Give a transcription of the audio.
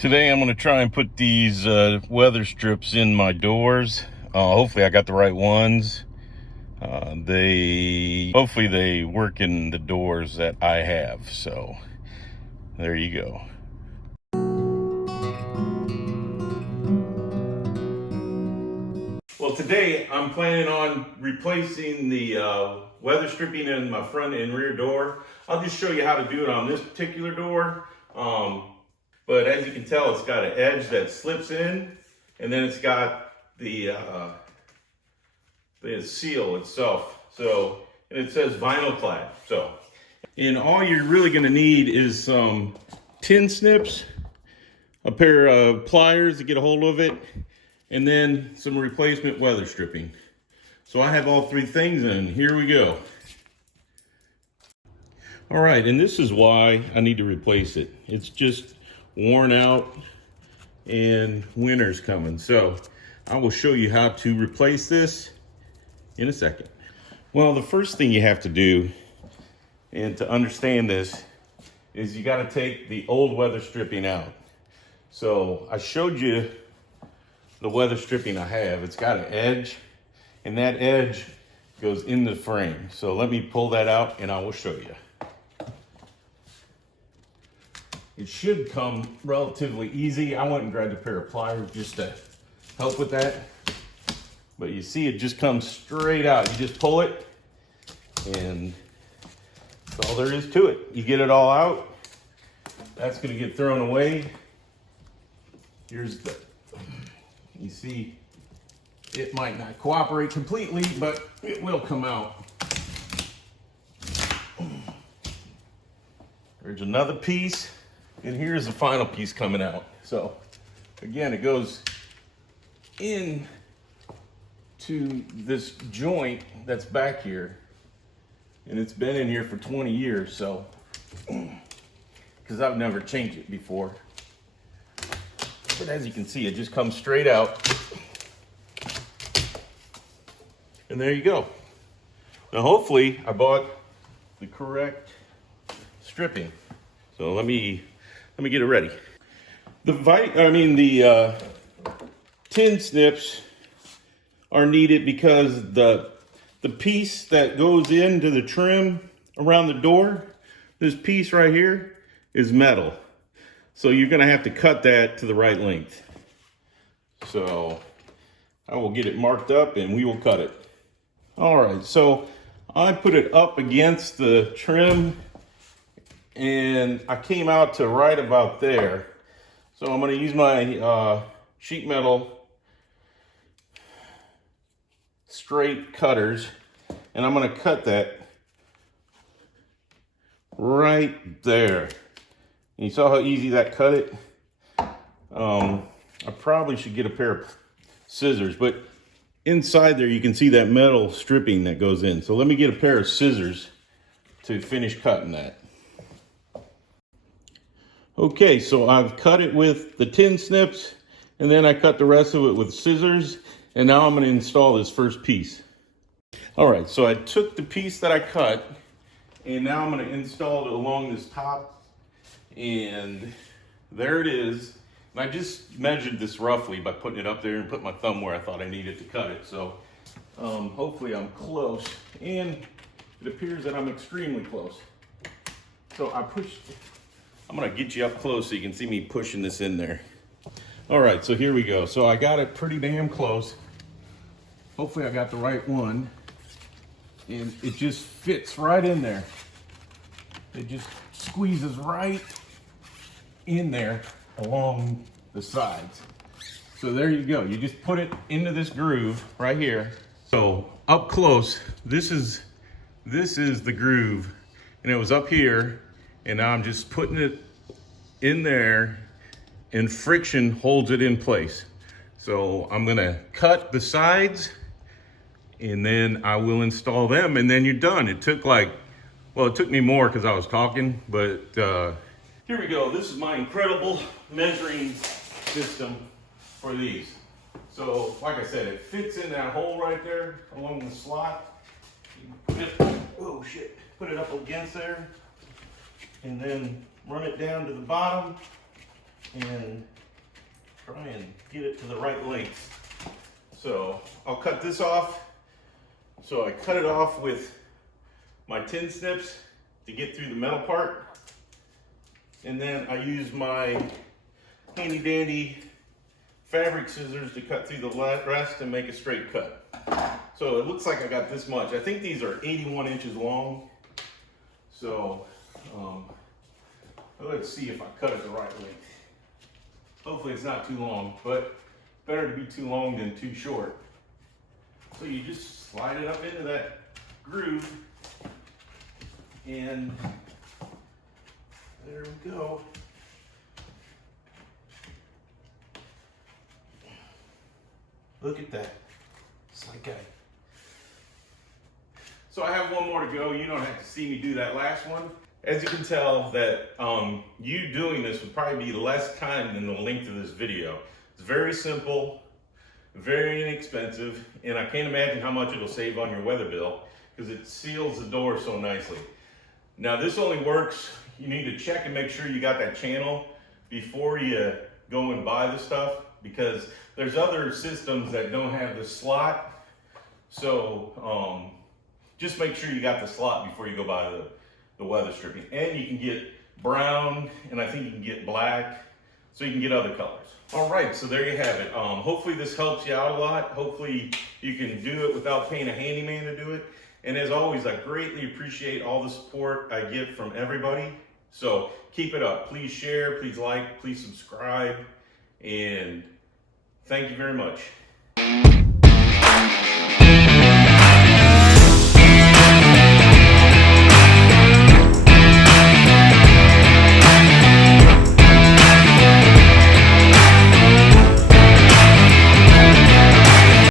Today I'm going to try and put these weather strips in my doors. Hopefully I got the right ones. Hopefully they work in the doors that I have. So there you go. Well, today I'm planning on replacing the weather stripping in my front and rear door. I'll just show you how to do it on this particular door. But as you can tell, it's got an edge that slips in, and then it's got the seal itself. So, and it says vinyl clad. So, and all you're really going to need is some tin snips, a pair of pliers to get a hold of it, and then some replacement weather stripping. So I have all three things, and here we go. All right, and this is why I need to replace it. It's just worn out and winter's coming. So I will show you how to replace this in a second. Well, the first thing you have to do, and to understand this, is you got to take the old weather stripping out. So I showed you the weather stripping I have. It's got an edge, and that edge goes in the frame. So let me pull that out and I will show you. It should come relatively easy. I went and grabbed a pair of pliers just to help with that. But you see it just comes straight out. You just pull it and that's all there is to it. You get it all out. That's gonna get thrown away. Here's the, you see, it might not cooperate completely, but it will come out. There's another piece. And here's the final piece coming out. So again, it goes in to this joint that's back here, and it's been in here for 20 years. So, because I've never changed it before. But as you can see, it just comes straight out. And there you go. Now, hopefully I bought the correct stripping. So let me get it ready. The tin snips are needed because the piece that goes into the trim around the door, this piece right here is metal. So you're gonna have to cut that to the right length. So I will get it marked up and we will cut it. All right, so I put it up against the trim and I came out to right about there. So I'm going to use my sheet metal straight cutters, and I'm going to cut that right there. And you saw how easy that cut it? I probably should get a pair of scissors, but inside there you can see that metal stripping that goes in. So let me get a pair of scissors to finish cutting that. Okay, so I've cut it with the tin snips, and then I cut the rest of it with scissors, and now I'm going to install this first piece. All right, so I took the piece that I cut, and now I'm going to install it along this top, and there it is. And I just measured this roughly by putting it up there and put my thumb where I thought I needed to cut it. So hopefully I'm close, and it appears that I'm extremely close. So I'm gonna get you up close so you can see me pushing this in there. All right, so here we go. So I got it pretty damn close. Hopefully I got the right one. And it just fits right in there. It just squeezes right in there along the sides. So there you go. You just put it into this groove right here. So up close, this is the groove. And it was up here. And now I'm just putting it in there, and friction holds it in place. So I'm gonna cut the sides, and then I will install them, and then you're done. It took it took me more because I was talking, but here we go. This is my incredible measuring system for these. So like I said, it fits in that hole right there along the slot. You put it up against there, and then run it down to the bottom, and try and get it to the right length. So I'll cut this off. So I cut it off with my tin snips to get through the metal part. And then I use my handy dandy fabric scissors to cut through the rest and make a straight cut. So it looks like I got this much. I think these are 81 inches long. So let's see if I cut it the right length. Hopefully it's not too long, but better to be too long than too short. So you just slide it up into that groove, and there we go. Look at that. It's like a... So I have one more to go. You don't have to see me do that last one. As you can tell, that you doing this would probably be less time than the length of this video. It's very simple, very inexpensive, and I can't imagine how much it'll save on your weather bill because it seals the door so nicely. Now this only works, you need to check and make sure you got that channel before you go and buy the stuff, because there's other systems that don't have the slot. So just make sure you got the slot before you go buy the weather stripping. And you can get brown, and I think you can get black, so you can get other colors. All right, so there you have it. Hopefully this helps you out a lot. Hopefully you can do it without paying a handyman to do it. And as always, I greatly appreciate all the support I get from everybody. So keep it up. Please share, please like, please subscribe, and thank you very much.